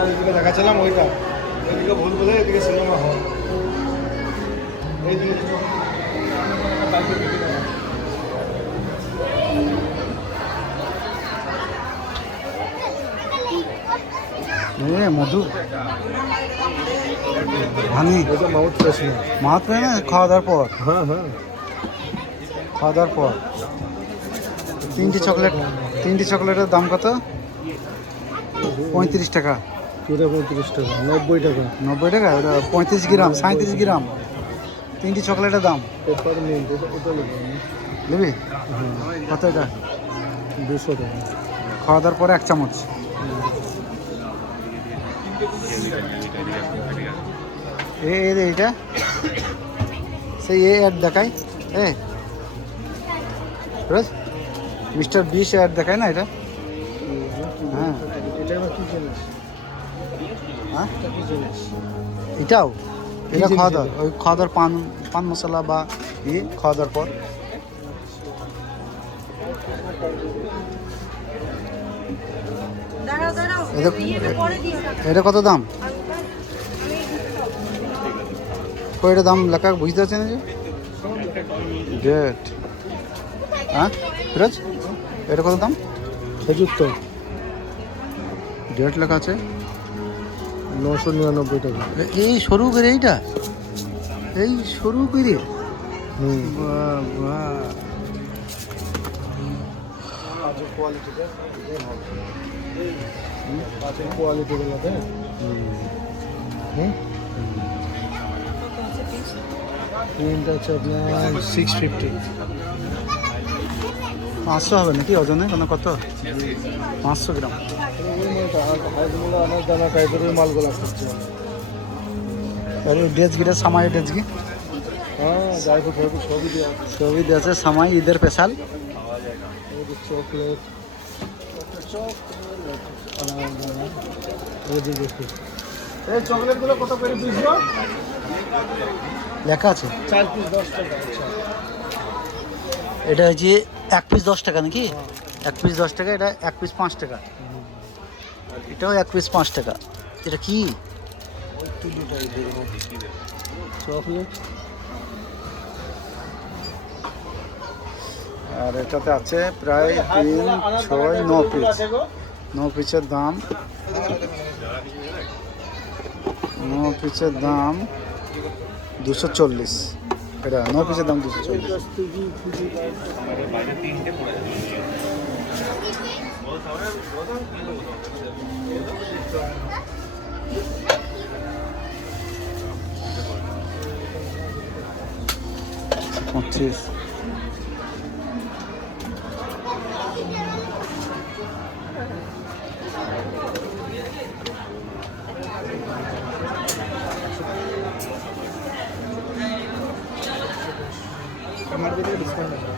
এদিকে দেখাচ্ছিলাম ওইটা, এদিকে ভুল বলে এদিকে সিনেমা হল, এইদিকে মধু হানি এটা মাউথ ফ্রেশ না। মাত্র না খাওয়া দাওয়ার পর, হ্যাঁ হ্যাঁ, খাওয়া দাওয়ার পর তিনটি চকলেটের দাম কত? 35 টাকা। পুরো 35 টাকা, 90 টাকা। 90 টাকা, ওটা 35 গ্রাম, 37 গ্রাম, তিনটি চকলেটের দাম। পেপারমিন্ট এটা নেবো আমি। নেবি? হ্যাঁ, কত এটা? 200 টাকা। খাওয়া দাওয়ার পরে 1 চামচ। এইটা সেই অ্যাড দেখায়, রোজ মিস্টার বিশ অ্যাড দেখায় না এটা? হ্যাঁ। এটা আবার কি জিনিস? হ্যাঁ, এটা কি জিনিস? এটাও এটা জিনিস খাওয়া দাওয়ার, এটা? ওই খাওয়া দাওয়ার পান মশলা বা খাওয়া দাওয়ার পর। এটা কত দাম? এটা দাম লেখা বুঝতে পারছেন না যে ডেট। হ্যাঁ ফিরোজ, এটা কত দাম? খেজুর তো ডেট লেখা আছে 999 টাকা। এই সরু করে, এইটা এই সরু করে। হুম, বাবা, আচ্ছা কোয়ালিটিটা আচ্ছা কোয়ালিটি গুলো দেন। হুম, প্রিন্ট আছে আপনার 650। 500 হবে নাকি ওজনে? কোনো কত? 500 গ্রাম। ওই মালটা হাজমুলা আনার দানা টাইপের ওই মালগুলো করছে। আর ডেজ গিটা সামাই ডেজ গি হ্যাঁ, ড্রাইফ্রুট ফাইফ্রুট সবই দেওয়া আছে। সবই দিয়েছে সামাই ঈদের স্পেশাল। ওদের চকলেট, এই চকলেটগুলো কত করে পিস গো? লেখা আছে 4 পিস 10 টাকা। আচ্ছা, এটা হচ্ছে 1 পিস 10 টাকা নাকি? 1 পিস 10 টাকা, এটা 1 পিস 5 টাকা, এটাও 1 পিস 5 টাকা। এটা কি? চকলেট আর এটাতে আছে প্রায় 3, 6, 9 পিস। 9 পিসের দাম 240। এটা 9 পিসের দাম 240। পঁচিশ। আমার ভিতরে ডিসকাউন্ট আছে।